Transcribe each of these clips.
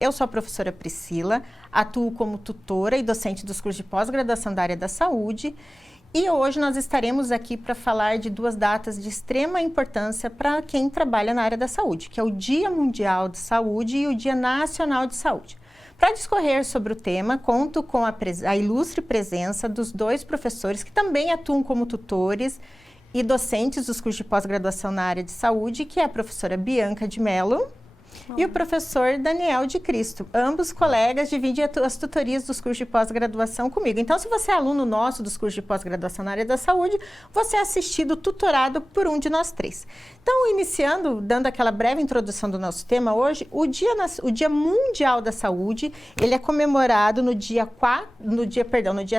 Eu sou a professora Priscila, atuo como tutora e docente dos cursos de pós-graduação da área da saúde e hoje nós estaremos aqui para falar de duas datas de extrema importância para quem trabalha na área da saúde, que é o Dia Mundial de Saúde e o Dia Nacional de Saúde. Para discorrer sobre o tema, conto com a ilustre presença dos dois professores que também atuam como tutores e docentes dos cursos de pós-graduação na área de saúde, que é a professora Bianca de Mello e o professor Daniel de Cristo. Ambos colegas dividem as tutorias dos cursos de pós-graduação comigo. Então, se você é aluno nosso dos cursos de pós-graduação na área da saúde, você é assistido, tutorado por um de nós três. Então, iniciando, dando aquela breve introdução do nosso tema hoje, o Dia Mundial da Saúde, ele é comemorado no dia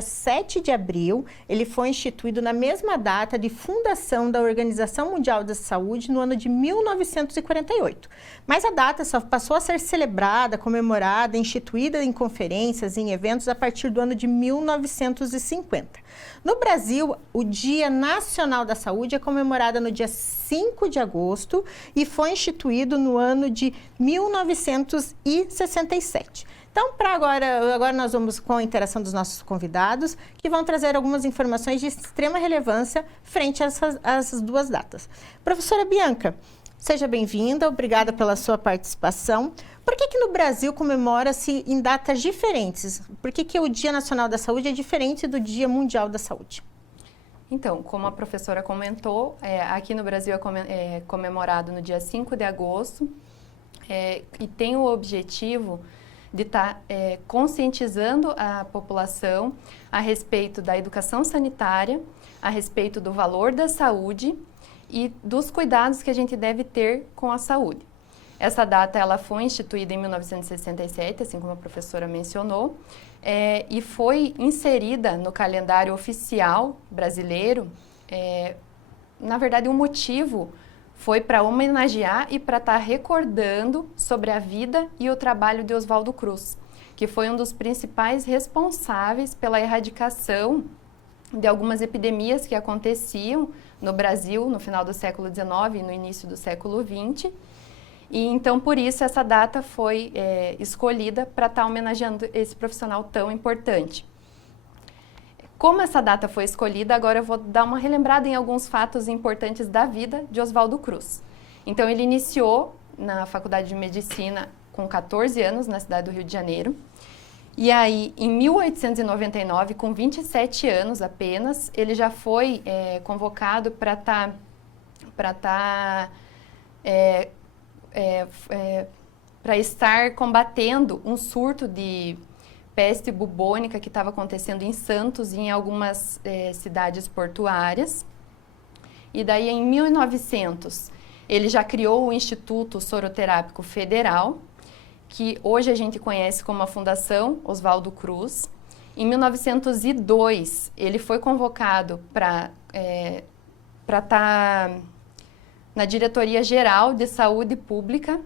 7 de abril. Ele foi instituído na mesma data de fundação da Organização Mundial da Saúde no ano de 1948. Mas a data só passou a ser celebrada, comemorada, instituída em conferências, em eventos a partir do ano de 1950. No Brasil, o Dia Nacional da Saúde é comemorado no dia 5 de agosto e foi instituído no ano de 1967. Então, para agora nós vamos com a interação dos nossos convidados, que vão trazer algumas informações de extrema relevância frente a essas duas datas. Professora Bianca, seja bem-vinda, obrigada pela sua participação. Por que no Brasil comemora-se em datas diferentes? Por que o Dia Nacional da Saúde é diferente do Dia Mundial da Saúde? Então, como a professora comentou, aqui no Brasil é comemorado no dia 5 de agosto e tem o objetivo de estar conscientizando a população a respeito da educação sanitária, a respeito do valor da saúde e dos cuidados que a gente deve ter com a saúde. Essa data ela foi instituída em 1967, assim como a professora mencionou, e foi inserida no calendário oficial brasileiro. Na verdade, o motivo foi para homenagear e para estar recordando sobre a vida e o trabalho de Oswaldo Cruz, que foi um dos principais responsáveis pela erradicação de algumas epidemias que aconteciam no Brasil no final do século XIX e no início do século XX. E então, por isso, essa data foi escolhida para estar homenageando esse profissional tão importante. Como essa data foi escolhida, agora eu vou dar uma relembrada em alguns fatos importantes da vida de Oswaldo Cruz. Então, ele iniciou na Faculdade de Medicina com 14 anos, na cidade do Rio de Janeiro. E aí, em 1899, com 27 anos apenas, ele já foi convocado para estar combatendo um surto de peste bubônica que estava acontecendo em Santos e em algumas cidades portuárias. E daí, em 1900, ele já criou o Instituto Soroterápico Federal, que hoje a gente conhece como a Fundação Oswaldo Cruz. Em 1902, ele foi convocado para estar na Diretoria Geral de Saúde Pública,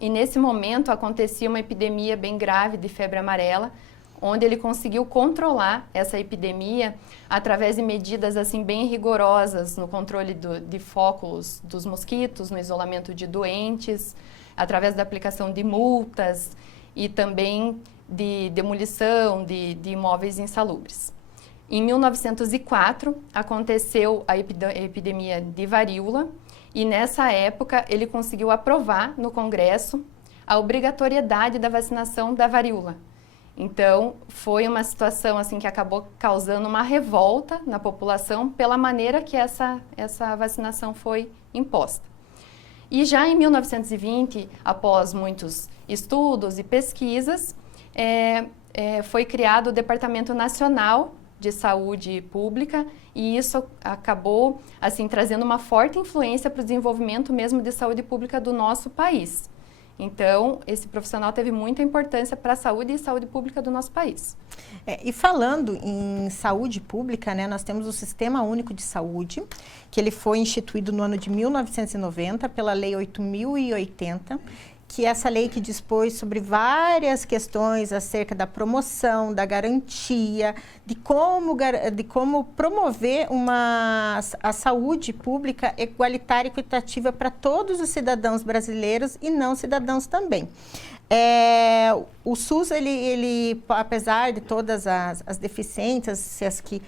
e nesse momento acontecia uma epidemia bem grave de febre amarela, onde ele conseguiu controlar essa epidemia através de medidas assim bem rigorosas no controle de focos dos mosquitos, no isolamento de doentes, através da aplicação de multas e também de demolição de imóveis insalubres. Em 1904, aconteceu a epidemia de varíola e, nessa época, ele conseguiu aprovar no Congresso a obrigatoriedade da vacinação da varíola. Então, foi uma situação assim, que acabou causando uma revolta na população pela maneira que essa vacinação foi imposta. E já em 1920, após muitos estudos e pesquisas, foi criado o Departamento Nacional de Saúde Pública e isso acabou assim, trazendo uma forte influência para o desenvolvimento mesmo de saúde pública do nosso país. Então, esse profissional teve muita importância para a saúde e saúde pública do nosso país. E falando em saúde pública, né, nós temos o Sistema Único de Saúde, que ele foi instituído no ano de 1990 pela Lei 8.080, que essa lei que dispôs sobre várias questões acerca da promoção, da garantia, de como promover a saúde pública igualitária e equitativa para todos os cidadãos brasileiros e não cidadãos também. O SUS, ele, apesar de todas as deficiências que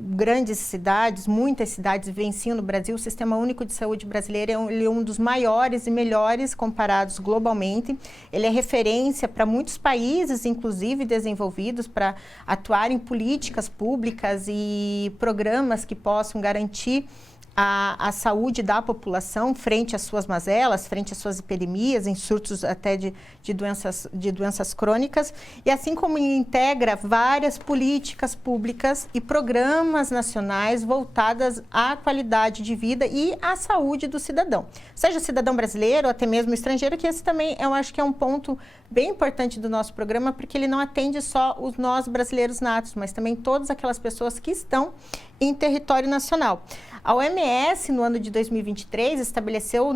grandes cidades, muitas cidades vivenciam no Brasil, o Sistema Único de Saúde brasileiro ele é um dos maiores e melhores comparados globalmente. Ele é referência para muitos países, inclusive desenvolvidos, para atuar em políticas públicas e programas que possam garantir a saúde da população frente às suas mazelas, frente às suas epidemias, em surtos até de doenças crônicas, e assim como integra várias políticas públicas e programas nacionais voltadas à qualidade de vida e à saúde do cidadão, seja cidadão brasileiro ou até mesmo estrangeiro, que esse também eu acho que é um ponto bem importante do nosso programa, porque ele não atende só os nós brasileiros natos, mas também todas aquelas pessoas que estão em território nacional. A OMS, no ano de 2023, estabeleceu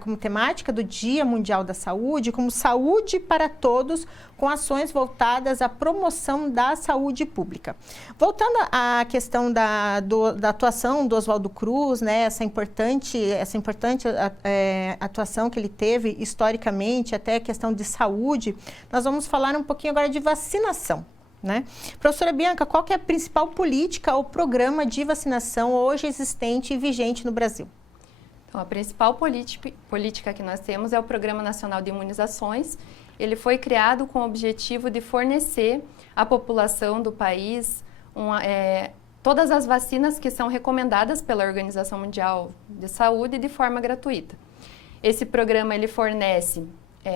como temática do Dia Mundial da Saúde, como saúde para todos, com ações voltadas à promoção da saúde pública. Voltando à questão da atuação do Oswaldo Cruz, né, essa importante atuação que ele teve historicamente, até a questão de saúde, nós vamos falar um pouquinho agora de vacinação. Né? Professora Bianca, qual que é a principal política ou programa de vacinação hoje existente e vigente no Brasil? Então, a principal política que nós temos é o Programa Nacional de Imunizações. Ele foi criado com o objetivo de fornecer à população do país todas as vacinas que são recomendadas pela Organização Mundial de Saúde de forma gratuita. Esse programa ele fornece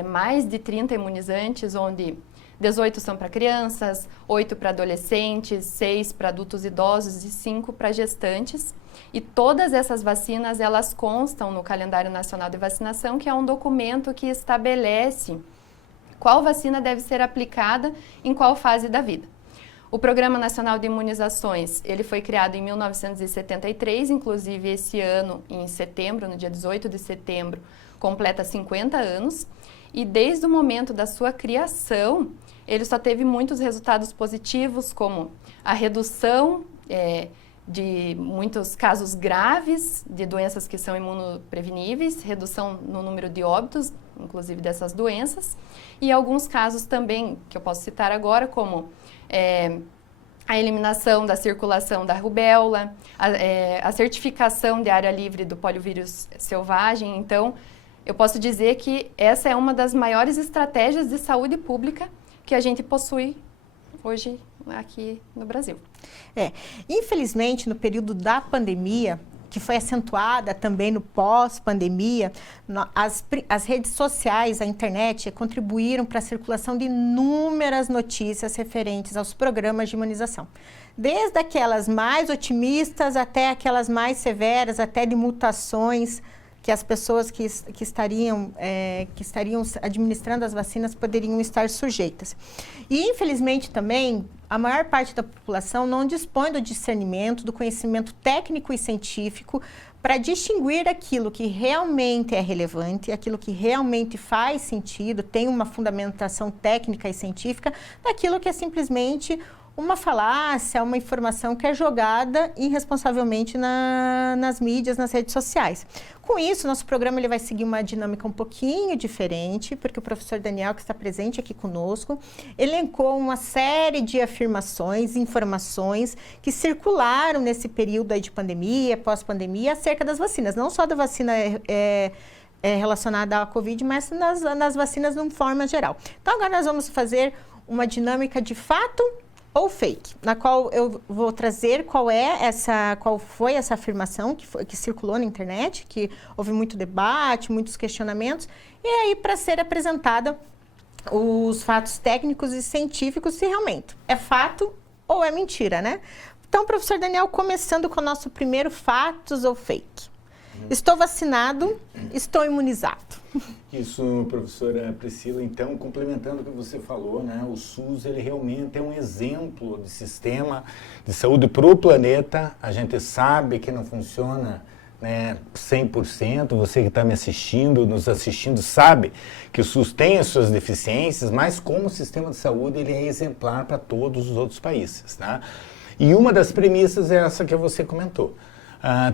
mais de 30 imunizantes, onde 18 são para crianças, 8 para adolescentes, 6 para adultos idosos e 5 para gestantes. E todas essas vacinas, elas constam no Calendário Nacional de Vacinação, que é um documento que estabelece qual vacina deve ser aplicada em qual fase da vida. O Programa Nacional de Imunizações, ele foi criado em 1973, inclusive esse ano, em setembro, no dia 18 de setembro, completa 50 anos. E desde o momento da sua criação, ele só teve muitos resultados positivos, como a redução de muitos casos graves de doenças que são imunopreveníveis, redução no número de óbitos, inclusive dessas doenças, e alguns casos também, que eu posso citar agora, como a eliminação da circulação da rubéola, a certificação de área livre do poliovírus selvagem. Então, eu posso dizer que essa é uma das maiores estratégias de saúde pública que a gente possui hoje aqui no Brasil. Infelizmente, no período da pandemia, que foi acentuada também no pós-pandemia, as redes sociais, a internet, contribuíram para a circulação de inúmeras notícias referentes aos programas de imunização. Desde aquelas mais otimistas até aquelas mais severas, até de mutações que as pessoas que estariam administrando as vacinas poderiam estar sujeitas. E, infelizmente, também, a maior parte da população não dispõe do discernimento, do conhecimento técnico e científico para distinguir aquilo que realmente é relevante, aquilo que realmente faz sentido, tem uma fundamentação técnica e científica, daquilo que é simplesmente uma falácia, uma informação que é jogada irresponsavelmente nas mídias, nas redes sociais. Com isso, nosso programa ele vai seguir uma dinâmica um pouquinho diferente, porque o professor Daniel, que está presente aqui conosco, elencou uma série de afirmações, informações que circularam nesse período aí de pandemia, pós-pandemia, acerca das vacinas, não só da vacina relacionada à Covid, mas nas vacinas de uma forma geral. Então, agora nós vamos fazer uma dinâmica de fato ou fake, na qual eu vou trazer qual foi essa afirmação que circulou na internet, que houve muito debate, muitos questionamentos, e aí para ser apresentada os fatos técnicos e científicos se realmente é fato ou é mentira, né? Então, professor Daniel, começando com o nosso primeiro fatos ou fake. Estou vacinado, estou imunizado. Isso, professora Priscila, então, complementando o que você falou, né, o SUS, ele realmente é um exemplo de sistema de saúde para o planeta. A gente sabe que não funciona 100%, você que está me assistindo, nos assistindo, sabe que o SUS tem as suas deficiências, mas como sistema de saúde ele é exemplar para todos os outros países. Tá? E uma das premissas é essa que você comentou,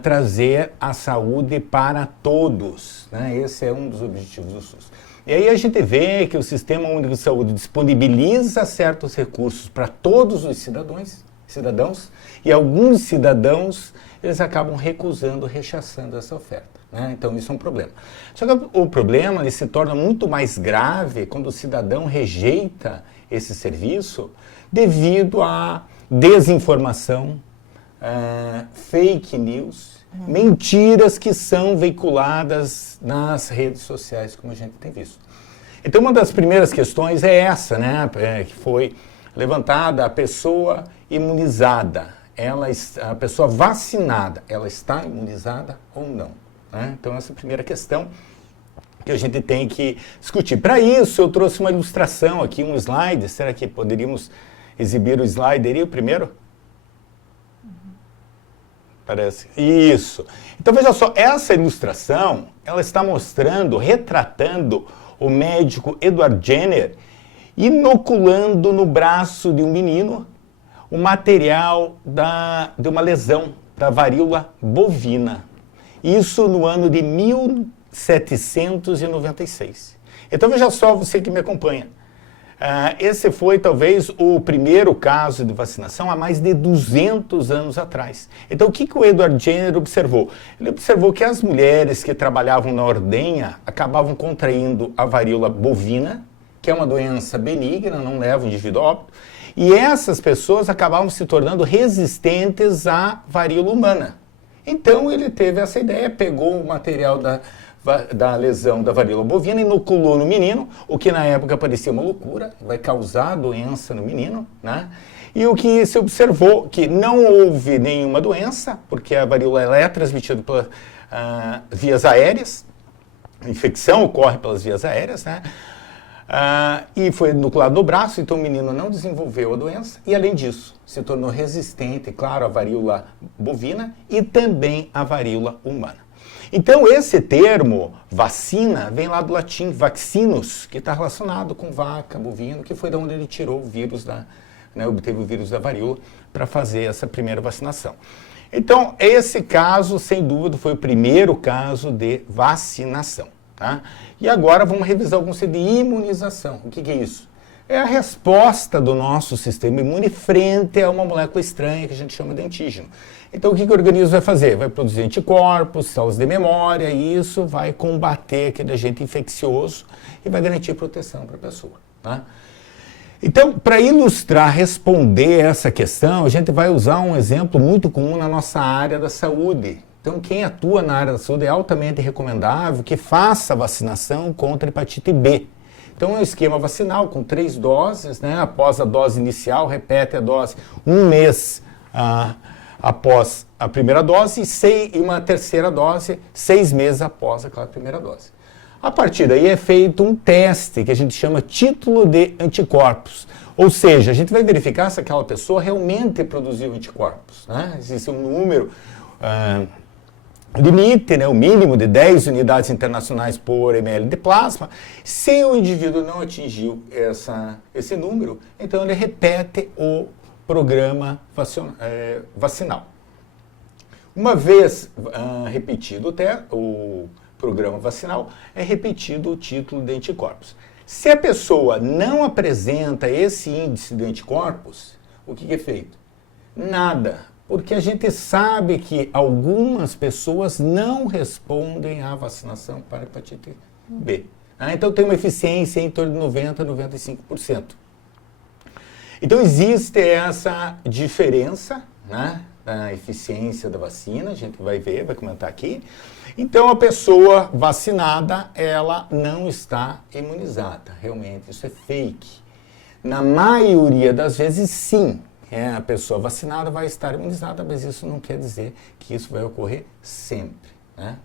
trazer a saúde para todos. Né? Esse é um dos objetivos do SUS. E aí a gente vê que o Sistema Único de Saúde disponibiliza certos recursos para todos os cidadãos, e alguns cidadãos eles acabam recusando, rechaçando essa oferta. Né? Então isso é um problema. Só que o problema ele se torna muito mais grave quando o cidadão rejeita esse serviço devido à desinformação, fake news, mentiras que são veiculadas nas redes sociais, como a gente tem visto. Então, uma das primeiras questões é essa, né, que foi levantada: a pessoa imunizada, a pessoa vacinada, ela está imunizada ou não? Né? Então, essa é a primeira questão que a gente tem que discutir. Para isso, eu trouxe uma ilustração aqui, um slide. Será que poderíamos exibir o slide aí, o primeiro? Parece. Isso. Então, veja só, essa ilustração, ela está mostrando, retratando o médico Edward Jenner inoculando no braço de um menino o material de uma lesão da varíola bovina. Isso no ano de 1796. Então, veja só, você que me acompanha. Esse foi talvez o primeiro caso de vacinação há mais de 200 anos atrás. Então, o que o Edward Jenner observou? Ele observou que as mulheres que trabalhavam na ordenha acabavam contraindo a varíola bovina, que é uma doença benigna, não leva o indivíduo a óbito, e essas pessoas acabavam se tornando resistentes à varíola humana. Então, ele teve essa ideia, pegou o material da lesão da varíola bovina, inoculou no menino, o que na época parecia uma loucura, vai causar doença no menino, né? E o que se observou, que não houve nenhuma doença, porque a varíola ela é transmitida pelas vias aéreas, a infecção ocorre pelas vias aéreas, né? E foi inoculado no braço, então o menino não desenvolveu a doença, e além disso, se tornou resistente, claro, à varíola bovina e também à varíola humana. Então, esse termo, vacina, vem lá do latim vaccinus, que está relacionado com vaca, bovino, que foi de onde ele tirou o vírus, obteve o vírus da varíola para fazer essa primeira vacinação. Então, esse caso, sem dúvida, foi o primeiro caso de vacinação. Tá? E agora vamos revisar o conceito de imunização. O que é isso? É a resposta do nosso sistema imune frente a uma molécula estranha que a gente chama de antígeno. Então, o que o organismo vai fazer? Vai produzir anticorpos, células de memória, e isso vai combater aquele agente infeccioso e vai garantir proteção para a pessoa. Tá? Então, para ilustrar, responder essa questão, a gente vai usar um exemplo muito comum na nossa área da saúde. Então, quem atua na área da saúde é altamente recomendável que faça a vacinação contra a hepatite B. Então, é um esquema vacinal com 3 doses, né? Após a dose inicial, repete a dose um mês após a primeira dose e uma terceira dose 6 meses após aquela primeira dose. A partir daí é feito um teste que a gente chama título de anticorpos. Ou seja, a gente vai verificar se aquela pessoa realmente produziu anticorpos. Né? Existe um número limite, né, o mínimo de 10 unidades internacionais por ml de plasma. Se o indivíduo não atingiu esse número, então ele repete o programa vacinal. Uma vez repetido o programa vacinal, é repetido o título de anticorpos. Se a pessoa não apresenta esse índice de anticorpos, o que é feito? Nada. Porque a gente sabe que algumas pessoas não respondem à vacinação para hepatite B. Então tem uma eficiência em torno de 90% a 95%. Então existe essa diferença, né, da eficiência da vacina, a gente vai ver, vai comentar aqui. Então a pessoa vacinada, ela não está imunizada, realmente, isso é fake. Na maioria das vezes, sim. A pessoa vacinada vai estar imunizada, mas isso não quer dizer que isso vai ocorrer sempre. Né?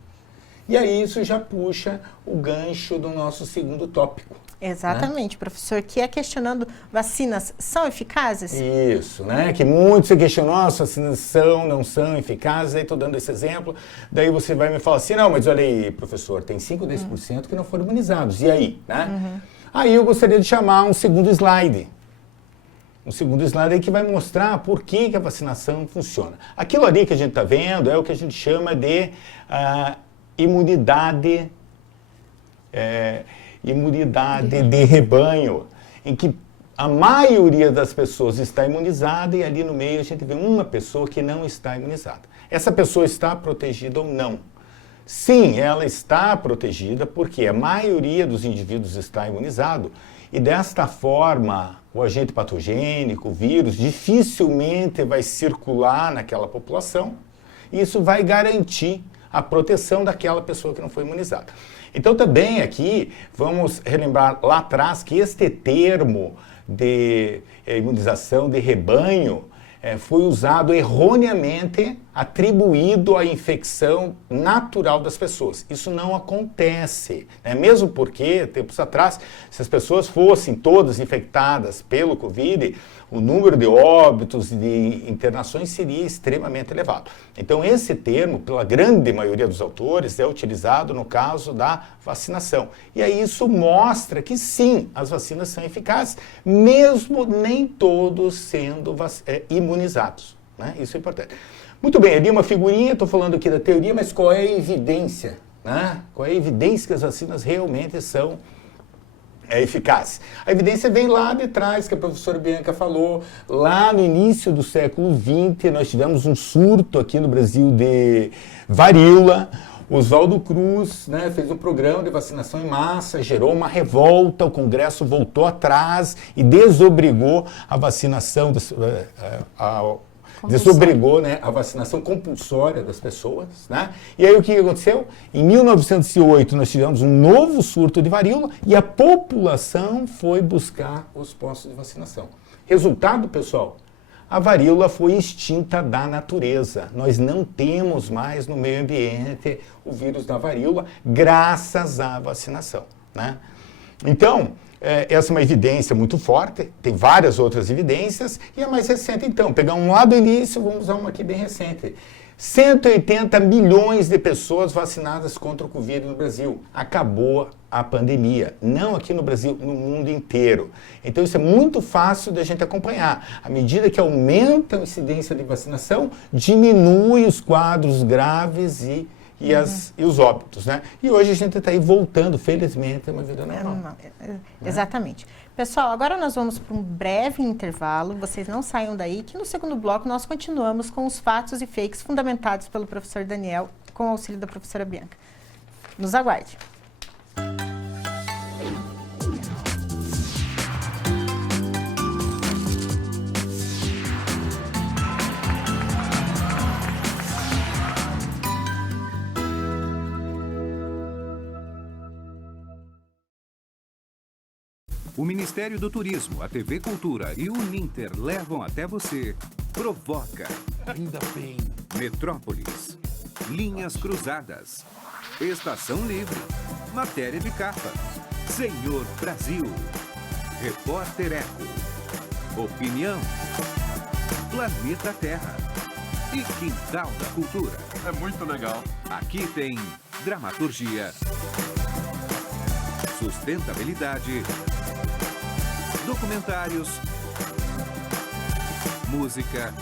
E aí isso já puxa o gancho do nosso segundo tópico, Exatamente, professor, que é questionando vacinas são eficazes? Isso, né? Que muitos se questionam, as vacinas não são eficazes, aí estou dando esse exemplo, daí você vai me falar assim, não, mas olha aí, professor, tem 5 ou 10% que não foram imunizados, e aí, né? Aí eu gostaria de chamar um segundo slide. Um segundo slide aí que vai mostrar por que a vacinação funciona. Aquilo ali que a gente está vendo é o que a gente chama de imunidade de rebanho, em que a maioria das pessoas está imunizada e ali no meio a gente vê uma pessoa que não está imunizada. Essa pessoa está protegida ou não? Sim, ela está protegida porque a maioria dos indivíduos está imunizado e desta forma o agente patogênico, o vírus, dificilmente vai circular naquela população e isso vai garantir a proteção daquela pessoa que não foi imunizada. Então também aqui vamos relembrar lá atrás que este termo de imunização de rebanho foi usado erroneamente, atribuído à infecção natural das pessoas. Isso não acontece, né? Mesmo porque, tempos atrás, se as pessoas fossem todas infectadas pelo Covid, o número de óbitos e de internações seria extremamente elevado. Então, esse termo, pela grande maioria dos autores, é utilizado no caso da vacinação. E aí isso mostra que sim, as vacinas são eficazes, mesmo nem todos sendo imunizados, né? Isso é importante. Muito bem, ali uma figurinha, estou falando aqui da teoria, mas qual é a evidência, né? Qual é a evidência que as vacinas realmente são eficazes? A evidência vem lá de trás, que a professora Bianca falou, lá no início do século XX, nós tivemos um surto aqui no Brasil de varíola. Oswaldo Cruz, né, fez um programa de vacinação em massa, gerou uma revolta, o Congresso voltou atrás e desobrigou a vacinação, desobrigou, né, a vacinação compulsória das pessoas, né? E aí o que aconteceu? Em 1908 nós tivemos um novo surto de varíola e a população foi buscar os postos de vacinação. Resultado, pessoal? A varíola foi extinta da natureza. Nós não temos mais no meio ambiente o vírus da varíola, graças à vacinação, né? Então, essa é uma evidência muito forte, tem várias outras evidências, e a mais recente, então, pegar um lá do início, vamos usar uma aqui bem recente. 180 milhões de pessoas vacinadas contra o Covid no Brasil. Acabou a pandemia. Não aqui no Brasil, no mundo inteiro. Então isso é muito fácil da gente acompanhar. À medida que aumenta a incidência de vacinação, diminui os quadros graves e os óbitos, né? E hoje a gente está aí voltando, felizmente, a uma vida normal. Exatamente. Pessoal, agora nós vamos para um breve intervalo, vocês não saiam daí, que no segundo bloco nós continuamos com os fatos e fakes fundamentados pelo professor Daniel, com o auxílio da professora Bianca. Nos aguarde. O Ministério do Turismo, a TV Cultura e o Uninter levam até você Provoca. Ainda bem. Metrópolis. Linhas Cruzadas. Estação Livre. Matéria de capa. Senhor Brasil. Repórter Eco. Opinião. Planeta Terra. E Quintal da Cultura. É muito legal. Aqui tem dramaturgia, sustentabilidade, documentários, música,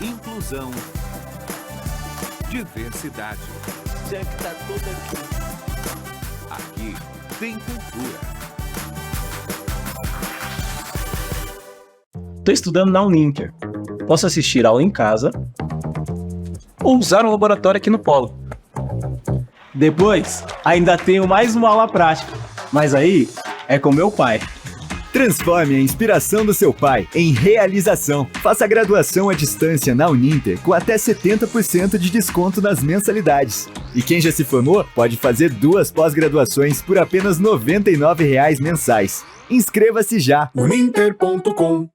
inclusão, diversidade. Já que tá tudo aqui. Aqui tem cultura. Estou estudando na Uninter. Posso assistir aula em casa ou usar um laboratório aqui no Polo. Depois, ainda tenho mais uma aula prática, mas aí é com meu pai. Transforme a inspiração do seu pai em realização. Faça a graduação à distância na Uninter com até 70% de desconto nas mensalidades. E quem já se formou pode fazer 2 pós-graduações por apenas R$ 99,00 mensais. Inscreva-se já! Uninter.com.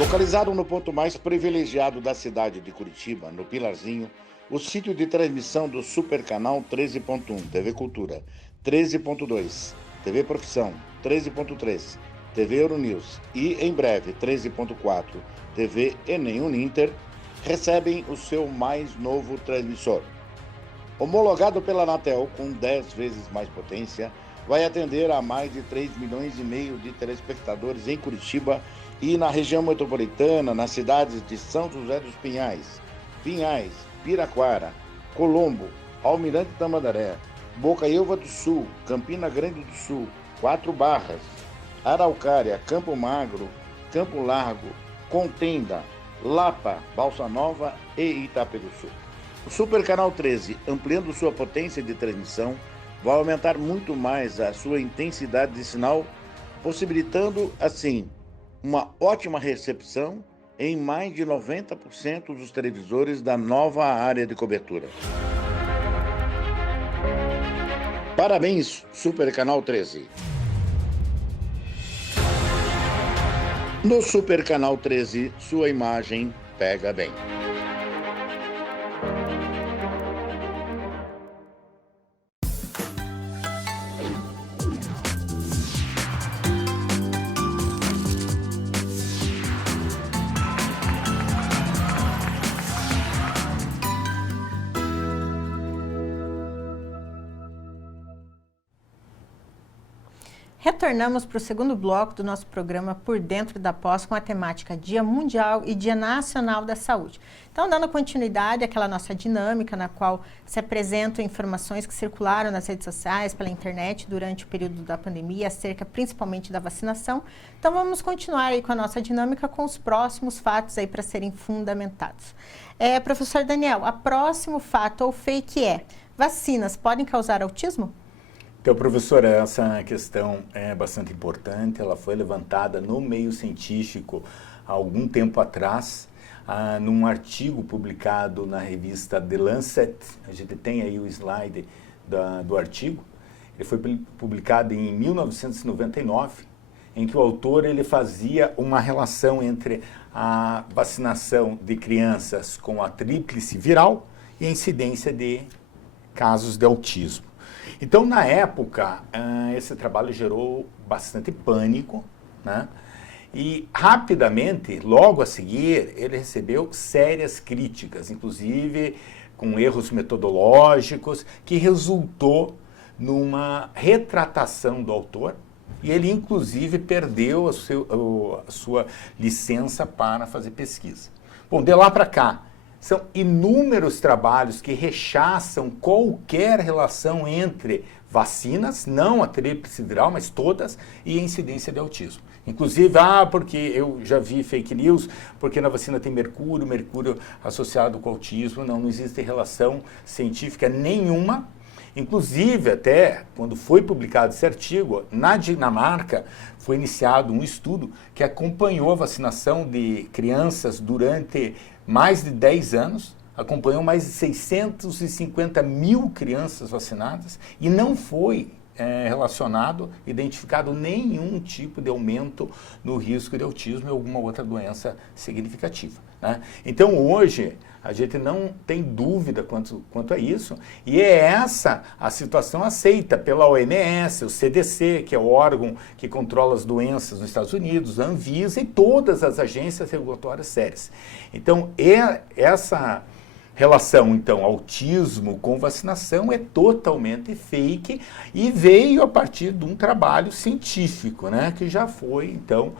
Localizado no ponto mais privilegiado da cidade de Curitiba, no Pilarzinho, o sítio de transmissão do Super Canal 13.1, TV Cultura, 13.2, TV Profissão, 13.3, TV Euronews e, em breve, 13.4, TV Enem Uninter, recebem o seu mais novo transmissor. Homologado pela Anatel com 10 vezes mais potência, vai atender a mais de 3,5 milhões de telespectadores em Curitiba e na região metropolitana, nas cidades de São José dos Pinhais, Piraquara, Colombo, Almirante Tamandaré, Bocaiúva do Sul, Campina Grande do Sul, 4 Barras, Araucária, Campo Magro, Campo Largo, Contenda, Lapa, Balsa Nova e Itaperuçu. O Super Canal 13, ampliando sua potência de transmissão, vai aumentar muito mais a sua intensidade de sinal, possibilitando, assim, uma ótima recepção em mais de 90% dos televisores da nova área de cobertura. Parabéns, Super Canal 13. No Super Canal 13, sua imagem pega bem. Retornamos para o segundo bloco do nosso programa Por Dentro da Pós, com a temática Dia Mundial e Dia Nacional da Saúde. Então, dando continuidade àquela nossa dinâmica na qual se apresentam informações que circularam nas redes sociais, pela internet, durante o período da pandemia, acerca principalmente da vacinação. Então, vamos continuar aí com a nossa dinâmica com os próximos fatos aí para serem fundamentados. Professor Daniel, o próximo fato ou fake é: vacinas podem causar autismo? Então, professora, essa questão é bastante importante, ela foi levantada no meio científico há algum tempo atrás, num artigo publicado na revista The Lancet. A gente tem aí o slide do artigo. Ele foi publicado em 1999, em que o autor ele fazia uma relação entre a vacinação de crianças com a tríplice viral e a incidência de casos de autismo. Então, na época, esse trabalho gerou bastante pânico, né? E rapidamente, logo a seguir, ele recebeu sérias críticas, inclusive com erros metodológicos, que resultou numa retratação do autor, e ele inclusive perdeu a sua licença para fazer pesquisa. Bom, de lá para cá, são inúmeros trabalhos que rechaçam qualquer relação entre vacinas, não a tríplice viral, mas todas, e a incidência de autismo. Inclusive, porque eu já vi fake news, porque na vacina tem mercúrio associado com autismo. Não existe relação científica nenhuma. Inclusive, até quando foi publicado esse artigo, na Dinamarca foi iniciado um estudo que acompanhou a vacinação de crianças durante mais de 10 anos, acompanhou mais de 650 mil crianças vacinadas e não foi identificado nenhum tipo de aumento no risco de autismo e alguma outra doença significativa, né? Então, hoje, a gente não tem dúvida quanto a isso, e é essa a situação aceita pela OMS, o CDC, que é o órgão que controla as doenças nos Estados Unidos, a Anvisa e todas as agências regulatórias sérias. Então, essa relação, então, autismo com vacinação é totalmente fake e veio a partir de um trabalho científico, né, que já foi, então,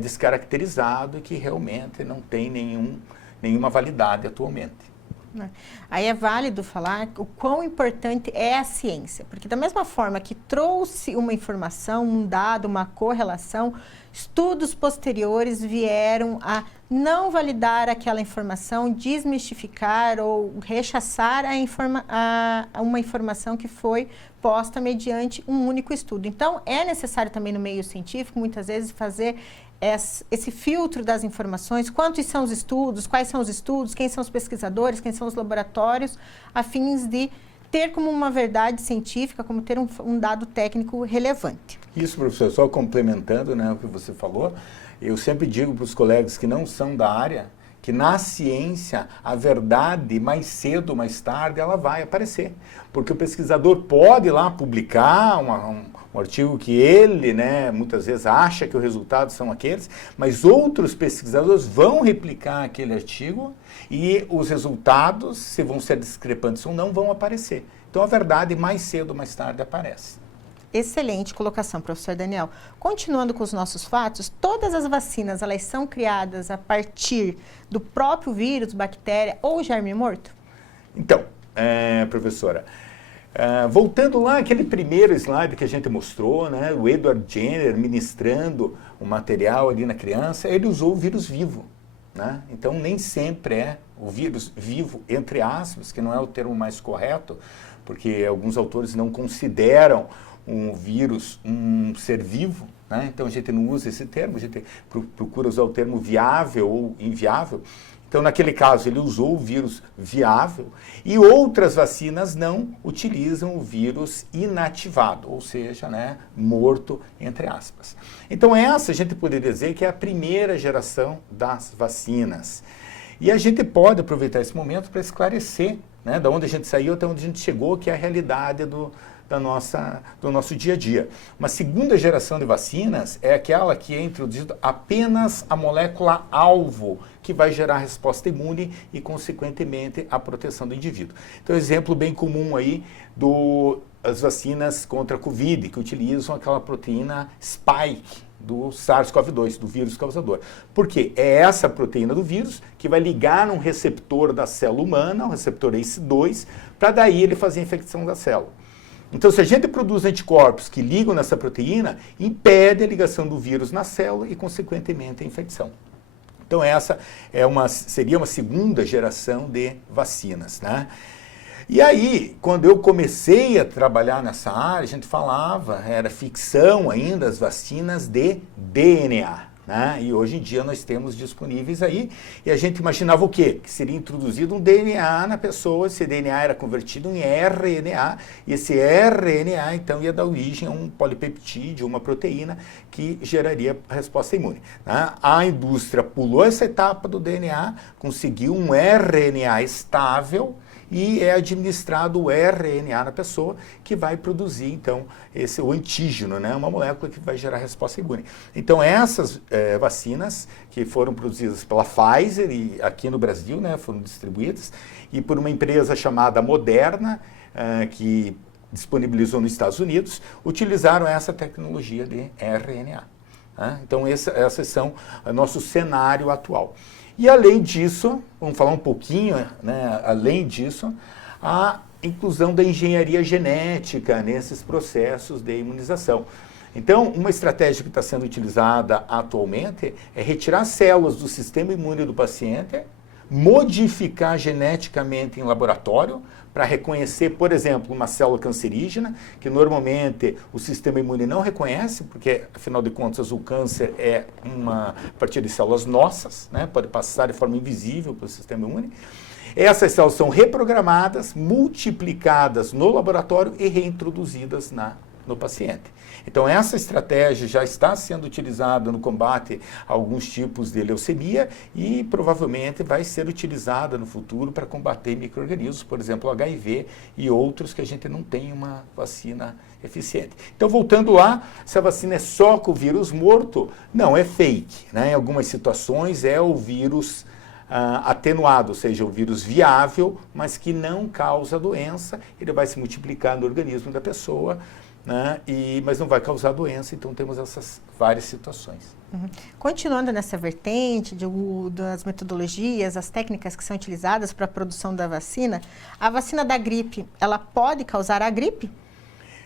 descaracterizado e que realmente não tem nenhuma validade atualmente. Aí é válido falar o quão importante é a ciência, porque da mesma forma que trouxe uma informação, um dado, uma correlação, estudos posteriores vieram a não validar aquela informação, desmistificar ou rechaçar uma informação que foi posta mediante um único estudo. Então, é necessário também no meio científico, muitas vezes, fazer esse filtro das informações, quantos são os estudos, quais são os estudos, quem são os pesquisadores, quem são os laboratórios, a fins de ter como uma verdade científica, como ter um dado técnico relevante. Isso, professor, só complementando, né, o que você falou, eu sempre digo para os colegas que não são da área, que na ciência a verdade, mais cedo ou mais tarde, ela vai aparecer. Porque o pesquisador pode ir lá publicar um artigo que ele, né, muitas vezes acha que os resultados são aqueles, mas outros pesquisadores vão replicar aquele artigo e os resultados, se vão ser discrepantes ou não, vão aparecer. Então a verdade, mais cedo ou mais tarde, aparece. Excelente colocação, professor Daniel. Continuando com os nossos fatos, todas as vacinas, elas são criadas a partir do próprio vírus, bactéria ou germe morto? Então, professora, voltando lá aquele primeiro slide que a gente mostrou, né, o Edward Jenner ministrando o material ali na criança, ele usou o vírus vivo, né? Então nem sempre é o vírus vivo, entre aspas, que não é o termo mais correto, porque alguns autores não consideram um vírus um ser vivo, né? Então a gente não usa esse termo, a gente procura usar o termo viável ou inviável. Então, naquele caso, ele usou o vírus viável e outras vacinas não utilizam o vírus inativado, ou seja, né, morto, entre aspas. Então, essa a gente poderia dizer que é a primeira geração das vacinas. E a gente pode aproveitar esse momento para esclarecer, né, da onde a gente saiu até onde a gente chegou, que é a realidade do nosso dia a dia. Uma segunda geração de vacinas é aquela que é introduzida apenas a molécula alvo, que vai gerar resposta imune e, consequentemente, a proteção do indivíduo. Então, exemplo bem comum aí das vacinas contra a Covid, que utilizam aquela proteína spike do SARS-CoV-2, do vírus causador. Por quê? É essa proteína do vírus que vai ligar num receptor da célula humana, o receptor ACE2, para daí ele fazer a infecção da célula. Então, se a gente produz anticorpos que ligam nessa proteína, impede a ligação do vírus na célula e, consequentemente, a infecção. Então, essa seria uma segunda geração de vacinas, né? E aí, quando eu comecei a trabalhar nessa área, a gente falava, era ficção ainda, as vacinas de DNA. Né? E hoje em dia nós temos disponíveis aí, e a gente imaginava o quê? Que seria introduzido um DNA na pessoa, esse DNA era convertido em RNA, e esse RNA então ia dar origem a um polipeptídeo, uma proteína que geraria resposta imune. Né? A indústria pulou essa etapa do DNA, conseguiu um RNA estável, e é administrado o RNA na pessoa, que vai produzir, então, o antígeno, né? Uma molécula que vai gerar resposta imune. Então, essas vacinas, que foram produzidas pela Pfizer, e aqui no Brasil, né, foram distribuídas, e por uma empresa chamada Moderna, que disponibilizou nos Estados Unidos, utilizaram essa tecnologia de RNA. Né? Então, esses são o nosso cenário atual. E além disso, vamos falar um pouquinho, né, além disso, a inclusão da engenharia genética nesses processos de imunização. Então, uma estratégia que está sendo utilizada atualmente é retirar células do sistema imune do paciente, modificar geneticamente em laboratório para reconhecer, por exemplo, uma célula cancerígena, que normalmente o sistema imune não reconhece, porque, afinal de contas, o câncer é a partir de células nossas, né? Pode passar de forma invisível para o sistema imune. Essas células são reprogramadas, multiplicadas no laboratório e reintroduzidas no paciente. Então, essa estratégia já está sendo utilizada no combate a alguns tipos de leucemia e provavelmente vai ser utilizada no futuro para combater micro-organismos, por exemplo, o HIV e outros que a gente não tem uma vacina eficiente. Então, voltando lá, se a vacina é só com o vírus morto, não, é fake. Né? Em algumas situações é o vírus atenuado, ou seja, o vírus viável, mas que não causa doença, ele vai se multiplicar no organismo da pessoa, né? Mas não vai causar doença, então temos essas várias situações. Uhum. Continuando nessa vertente das metodologias, as técnicas que são utilizadas para a produção da vacina, a vacina da gripe, ela pode causar a gripe?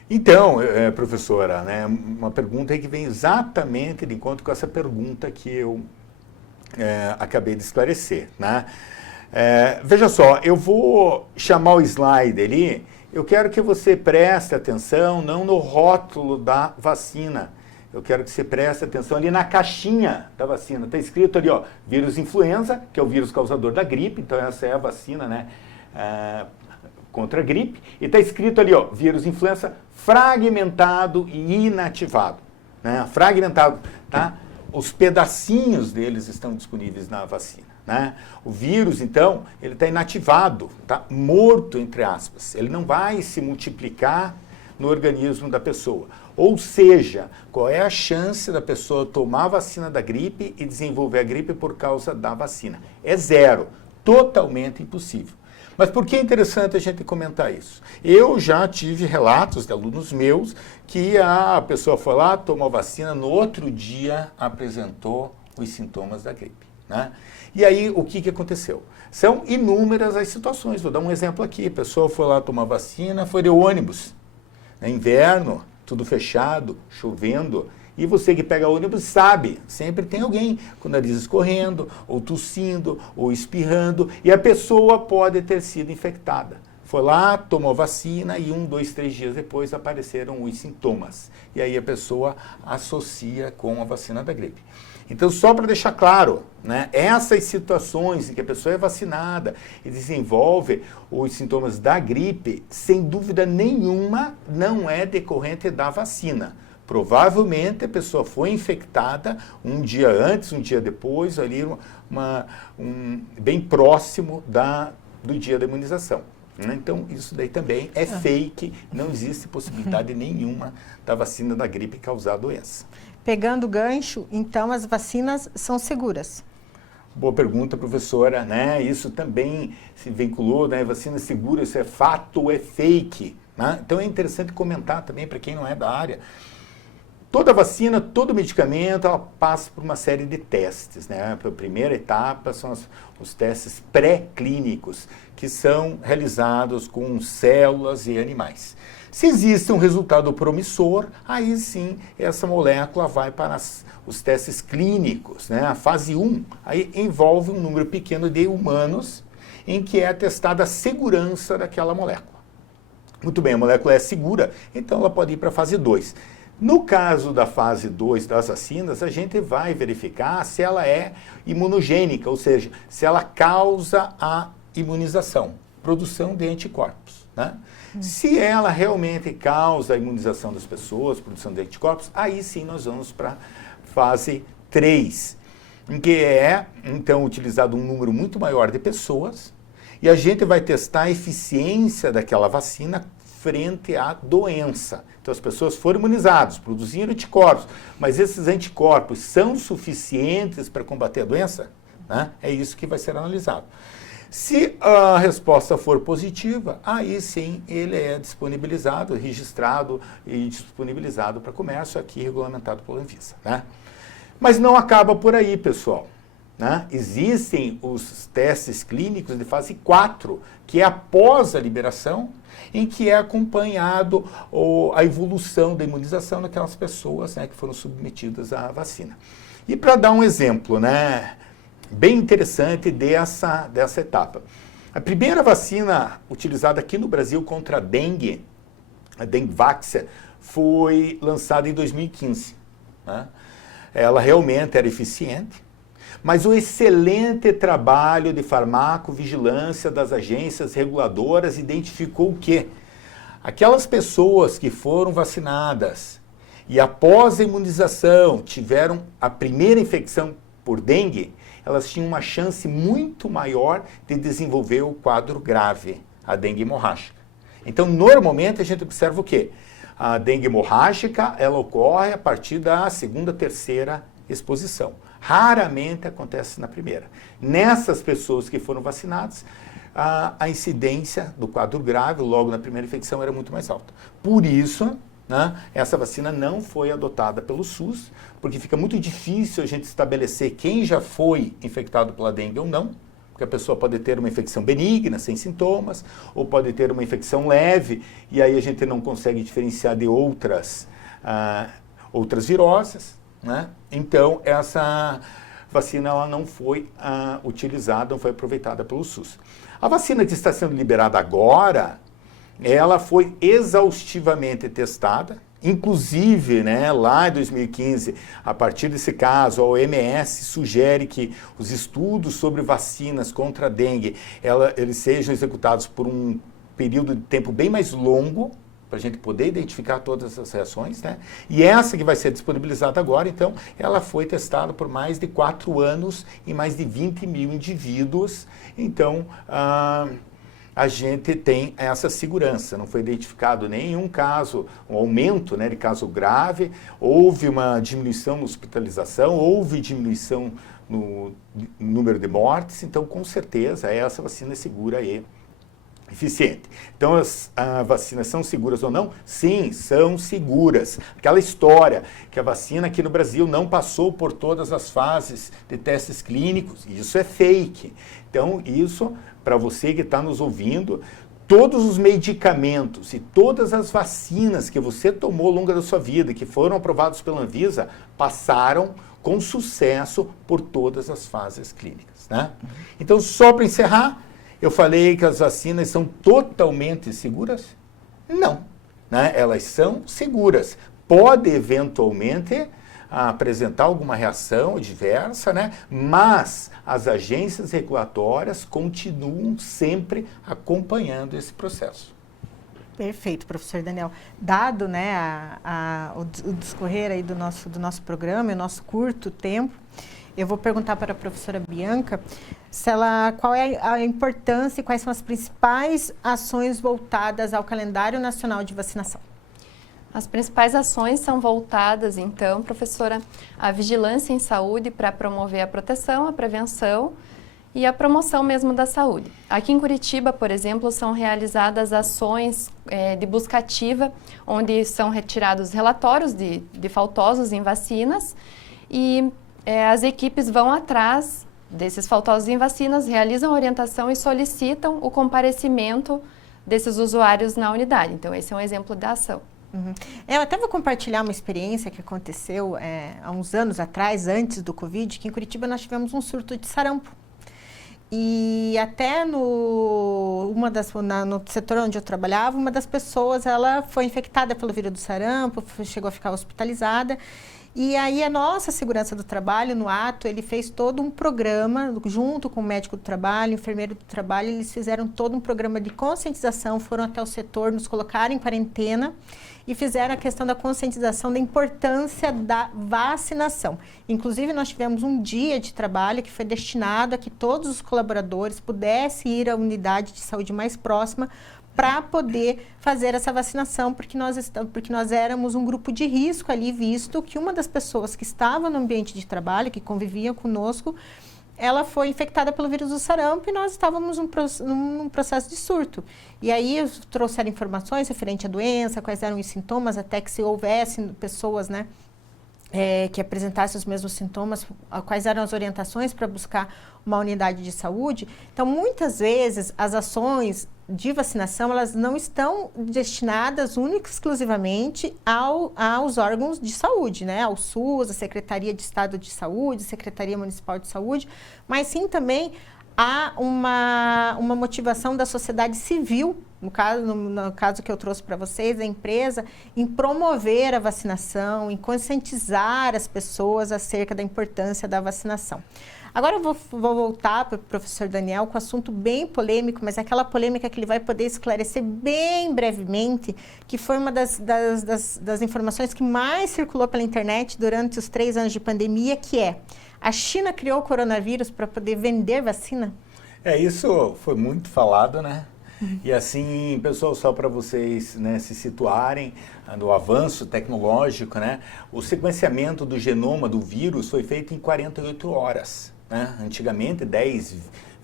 Então, professora, né, uma pergunta aí que vem exatamente de encontro com essa pergunta que eu acabei de esclarecer. Né? Veja só, eu vou chamar o slide ali. Eu quero que você preste atenção não no rótulo da vacina. Eu quero que você preste atenção ali na caixinha da vacina. Está escrito ali, ó, vírus influenza, que é o vírus causador da gripe. Então, essa é a vacina, né, contra a gripe, e está escrito ali, ó, vírus influenza fragmentado e inativado. Né? Fragmentado, tá? Os pedacinhos deles estão disponíveis na vacina. Né? O vírus, então, ele está inativado, tá? Morto, entre aspas. Ele não vai se multiplicar no organismo da pessoa. Ou seja, qual é a chance da pessoa tomar a vacina da gripe e desenvolver a gripe por causa da vacina? É zero. Totalmente impossível. Mas por que é interessante a gente comentar isso? Eu já tive relatos de alunos meus que a pessoa foi lá, tomou a vacina, no outro dia apresentou os sintomas da gripe. Né? E aí, o que aconteceu? São inúmeras as situações. Vou dar um exemplo aqui. A pessoa foi lá tomar vacina, foi de ônibus. É inverno, tudo fechado, chovendo. E você que pega ônibus sabe, sempre tem alguém com o nariz escorrendo, ou tossindo, ou espirrando, e a pessoa pode ter sido infectada. Foi lá, tomou vacina e 1, 2, 3 dias depois apareceram os sintomas. E aí a pessoa associa com a vacina da gripe. Então, só para deixar claro, né, essas situações em que a pessoa é vacinada e desenvolve os sintomas da gripe, sem dúvida nenhuma, não é decorrente da vacina. Provavelmente a pessoa foi infectada um dia antes, um dia depois, ali bem próximo do dia da imunização. Né? Então, isso daí também é fake, não existe possibilidade nenhuma da vacina da gripe causar a doença. Pegando o gancho, então as vacinas são seguras? Boa pergunta, professora, né? Isso também se vinculou, né? Vacina segura, isso é fato ou é fake? Né? Então é interessante comentar também para quem não é da área. Toda vacina, todo medicamento, ela passa por uma série de testes, né? A primeira etapa são os testes pré-clínicos, que são realizados com células e animais. Se existe um resultado promissor, aí sim essa molécula vai para os testes clínicos, né? A fase 1, aí envolve um número pequeno de humanos em que é testada a segurança daquela molécula. Muito bem, a molécula é segura, então ela pode ir para a fase 2. No caso da fase 2 das vacinas, a gente vai verificar se ela é imunogênica, ou seja, se ela causa a imunização, produção de anticorpos. Né? Se ela realmente causa a imunização das pessoas, produção de anticorpos, aí sim nós vamos para a fase 3, em que é, então, utilizado um número muito maior de pessoas e a gente vai testar a eficiência daquela vacina frente à doença. Então, as pessoas foram imunizadas, produziram anticorpos, mas esses anticorpos são suficientes para combater a doença? Né? É isso que vai ser analisado. Se a resposta for positiva, aí sim ele é disponibilizado, registrado e disponibilizado para comércio, aqui regulamentado pela Anvisa. Né? Mas não acaba por aí, pessoal. Né? Existem os testes clínicos de fase 4, que é após a liberação, em que é acompanhado a evolução da imunização daquelas pessoas, né, que foram submetidas à vacina. E para dar um exemplo, né, bem interessante dessa etapa. A primeira vacina utilizada aqui no Brasil contra a dengue Vaxia, foi lançada em 2015. Né? Ela realmente era eficiente, mas o excelente trabalho de farmacovigilância das agências reguladoras identificou o quê? Aquelas pessoas que foram vacinadas e após a imunização tiveram a primeira infecção por dengue, elas tinham uma chance muito maior de desenvolver o quadro grave, a dengue hemorrágica. Então, normalmente, a gente observa o quê? A dengue hemorrágica, ela ocorre a partir da segunda, terceira exposição. Raramente acontece na primeira. Nessas pessoas que foram vacinadas, a incidência do quadro grave, logo na primeira infecção, era muito mais alta. Por isso, né, essa vacina não foi adotada pelo SUS, porque fica muito difícil a gente estabelecer quem já foi infectado pela dengue ou não, porque a pessoa pode ter uma infecção benigna, sem sintomas, ou pode ter uma infecção leve, e aí a gente não consegue diferenciar de outras viroses. Né? Então, essa vacina ela não foi utilizada, não foi aproveitada pelo SUS. A vacina que está sendo liberada agora, ela foi exaustivamente testada, inclusive, né, lá em 2015, a partir desse caso, a OMS sugere que os estudos sobre vacinas contra a dengue, eles sejam executados por um período de tempo bem mais longo, para a gente poder identificar todas as reações, né? E essa que vai ser disponibilizada agora, então, ela foi testada por mais de 4 anos em mais de 20 mil indivíduos. Então, a gente tem essa segurança. Não foi identificado nenhum caso, um aumento, né, de caso grave, houve uma diminuição na hospitalização, houve diminuição no número de mortes, então, com certeza, essa vacina é segura e eficiente. Então, as vacinas são seguras ou não? Sim, são seguras. Aquela história que a vacina aqui no Brasil não passou por todas as fases de testes clínicos, isso é fake. Então, isso, para você que está nos ouvindo, todos os medicamentos e todas as vacinas que você tomou ao longo da sua vida, que foram aprovados pela Anvisa, passaram com sucesso por todas as fases clínicas, né? Então, só para encerrar, eu falei que as vacinas são totalmente seguras? Não, né? Elas são seguras. Pode eventualmente apresentar alguma reação diversa, né? Mas as agências regulatórias continuam sempre acompanhando esse processo. Perfeito, professor Daniel. Dado, né, o discorrer aí do nosso programa, o nosso curto tempo, eu vou perguntar para a professora Bianca qual é a importância e quais são as principais ações voltadas ao calendário nacional de vacinação. As principais ações são voltadas, então, professora, à vigilância em saúde para promover a proteção, a prevenção e a promoção mesmo da saúde. Aqui em Curitiba, por exemplo, são realizadas ações de busca ativa, onde são retirados relatórios de faltosos em vacinas e as equipes vão atrás desses faltosos em vacinas, realizam a orientação e solicitam o comparecimento desses usuários na unidade. Então, esse é um exemplo da ação. Uhum. Eu até vou compartilhar uma experiência que aconteceu há uns anos atrás, antes do Covid, que em Curitiba nós tivemos um surto de sarampo. E até no setor onde eu trabalhava, uma das pessoas, ela foi infectada pelo vírus do sarampo, chegou a ficar hospitalizada. E aí a nossa segurança do trabalho, no ato, ele fez todo um programa, junto com o médico do trabalho, enfermeiro do trabalho, eles fizeram todo um programa de conscientização, foram até o setor, nos colocaram em quarentena e fizeram a questão da conscientização da importância da vacinação. Inclusive, nós tivemos um dia de trabalho que foi destinado a que todos os colaboradores pudessem ir à unidade de saúde mais próxima para poder fazer essa vacinação, porque nós éramos um grupo de risco ali, visto que uma das pessoas que estava no ambiente de trabalho, que convivia conosco, ela foi infectada pelo vírus do sarampo e nós estávamos num processo de surto. E aí trouxeram informações referente à doença, quais eram os sintomas, até que se houvesse pessoas, né, que apresentassem os mesmos sintomas, quais eram as orientações para buscar uma unidade de saúde. Então, muitas vezes, as ações de vacinação, elas não estão destinadas única e exclusivamente aos órgãos de saúde, né? Ao SUS, a Secretaria de Estado de Saúde, Secretaria Municipal de Saúde, mas sim também há uma motivação da sociedade civil, no caso que eu trouxe para vocês, da empresa, em promover a vacinação, em conscientizar as pessoas acerca da importância da vacinação. Agora eu vou voltar para o professor Daniel com um assunto bem polêmico, mas aquela polêmica que ele vai poder esclarecer bem brevemente, que foi uma das informações que mais circulou pela internet durante os 3 anos de pandemia, que é: a China criou o coronavírus para poder vender vacina? Isso foi muito falado, né? E assim, pessoal, só para vocês, né, se situarem no avanço tecnológico, né? O sequenciamento do genoma do vírus foi feito em 48 horas. Né? Antigamente, 10,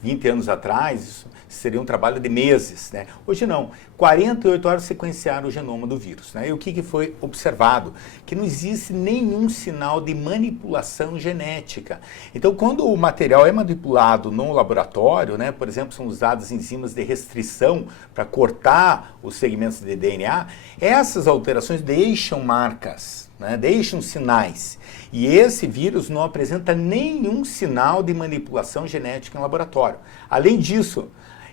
20 anos atrás, isso seria um trabalho de meses. Né? Hoje não, 48 horas sequenciaram o genoma do vírus. Né? E o que foi observado? Que não existe nenhum sinal de manipulação genética. Então, quando o material é manipulado no laboratório, né, por exemplo, são usadas enzimas de restrição para cortar os segmentos de DNA, essas alterações deixam marcas, né, deixam sinais. E esse vírus não apresenta nenhum sinal de manipulação genética em laboratório. Além disso,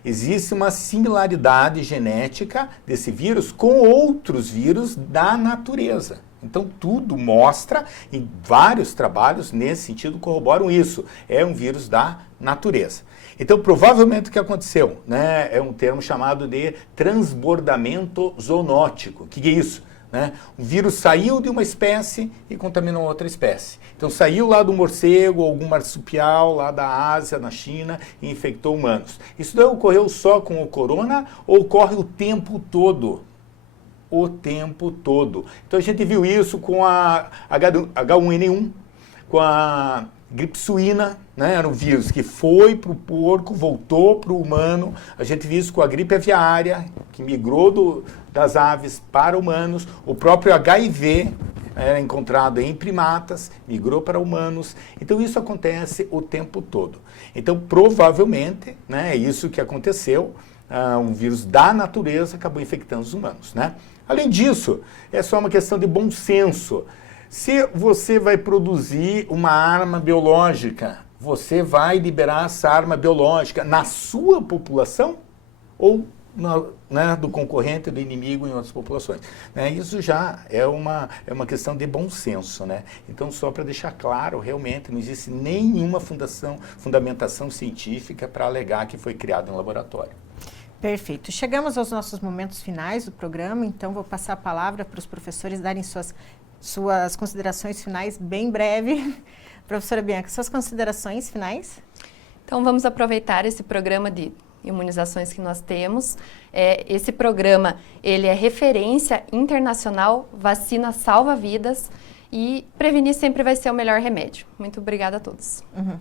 existe uma similaridade genética desse vírus com outros vírus da natureza. Então, tudo mostra, e vários trabalhos nesse sentido corroboram isso. É um vírus da natureza. Então, provavelmente o que aconteceu, né, é um termo chamado de transbordamento zoonótico. O que é isso? Né? O vírus saiu de uma espécie e contaminou outra espécie. Então, saiu lá do morcego, algum marsupial lá da Ásia, na China, e infectou humanos. Isso não ocorreu só com o corona, ou ocorre o tempo todo? O tempo todo. Então a gente viu isso com a H1N1, com a gripe suína, né? Era um vírus que foi para o porco, voltou para o humano. A gente viu isso com a gripe aviária, que migrou das aves para humanos. O próprio HIV era encontrado em primatas, migrou para humanos. Então isso acontece o tempo todo. Então provavelmente, né, é isso que aconteceu. Um vírus da natureza acabou infectando os humanos, né? Além disso, é só uma questão de bom senso. Se você vai produzir uma arma biológica, você vai liberar essa arma biológica na sua população ou né, do concorrente, do inimigo em outras populações? Né? Isso já é uma questão de bom senso, né? Então, só para deixar claro, realmente não existe nenhuma fundamentação científica para alegar que foi criado em laboratório. Perfeito. Chegamos aos nossos momentos finais do programa, então vou passar a palavra para os professores darem suas considerações finais bem breve. Professora Bianca, suas considerações finais? Então, vamos aproveitar esse programa de imunizações que nós temos. Esse programa, ele é referência internacional, vacina salva vidas e prevenir sempre vai ser o melhor remédio. Muito obrigada a todos. Uhum.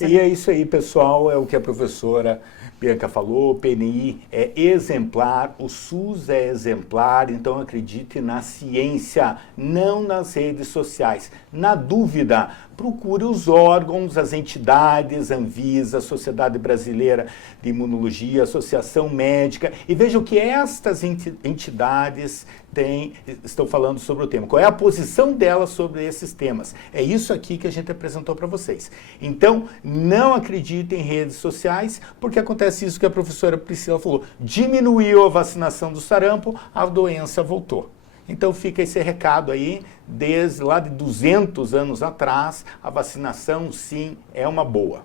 E é isso aí, pessoal, é o que a professora Bianca falou, o PNI é exemplar, o SUS é exemplar, então acredite na ciência, não nas redes sociais. Na dúvida, procure os órgãos, as entidades, Anvisa, Sociedade Brasileira de Imunologia, Associação Médica, e veja o que estas entidades estão falando sobre o tema. Qual é a posição delas sobre esses temas? É isso aqui que a gente apresentou para vocês. Então, não acredite em redes sociais, porque acontece isso que a professora Priscila falou. Diminuiu a vacinação do sarampo, a doença voltou. Então fica esse recado aí, desde lá de 200 anos atrás, a vacinação sim é uma boa.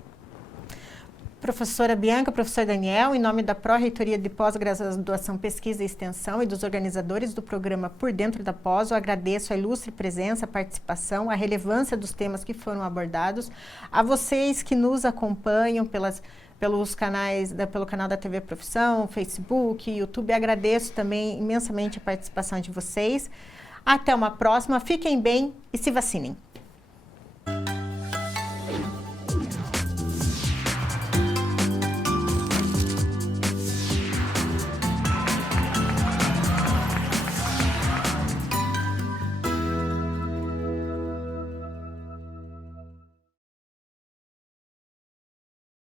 Professora Bianca, professor Daniel, em nome da Pró-Reitoria de Pós-Graduação, Pesquisa e Extensão e dos organizadores do programa Por Dentro da Pós, eu agradeço a ilustre presença, a participação, a relevância dos temas que foram abordados, a vocês que nos acompanham pelos canais, pelo canal da TV Profissão, Facebook, YouTube. Agradeço também imensamente a participação de vocês. Até uma próxima, fiquem bem e se vacinem.